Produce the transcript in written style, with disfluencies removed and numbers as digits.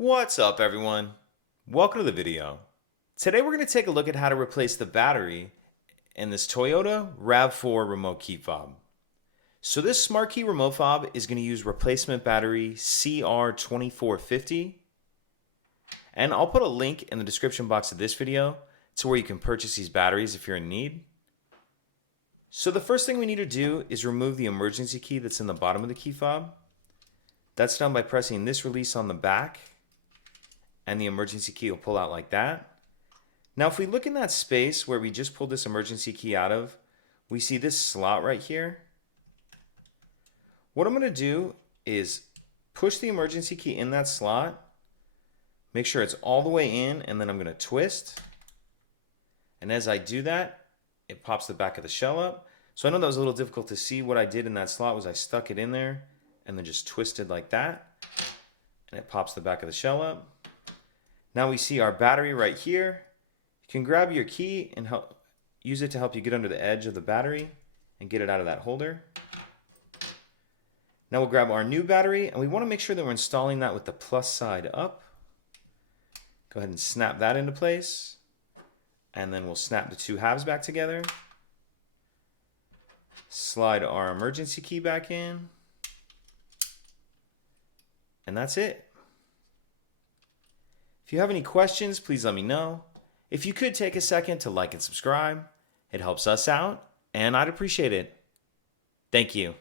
What's up, everyone? Welcome to the video. Today we're going to take a look at how to replace the battery in this Toyota RAV4 remote key fob. So this smart key remote fob is going to use replacement battery CR2450, and I'll put a link in the description box of this video to where you can purchase these batteries if you're in need. So the first thing we need to do is remove the emergency key that's in the bottom of the key fob. That's done by pressing this release on the back, and the emergency key will pull out like that. Now if we look in that space where we just pulled this emergency key out of, we see this slot right here. What I'm going to do is push the emergency key in that slot, make sure it's all the way in, and then I'm going to twist. And as I do that, it pops the back of the shell up. So I know that was a little difficult to see. What I did in that slot was I stuck it in there and then just twisted like that, and it pops the back of the shell up. Now we see our battery right here. You can grab your key and use it to help you get under the edge of the battery and get it out of that holder. Now we'll grab our new battery, and we want to make sure that we're installing that with the plus side up. Go ahead and snap that into place, and then we'll snap the two halves back together. Slide our emergency key back in, and that's it. If you have any questions, please let me know. If you could take a second to like and subscribe, it helps us out, and I'd appreciate it. Thank you.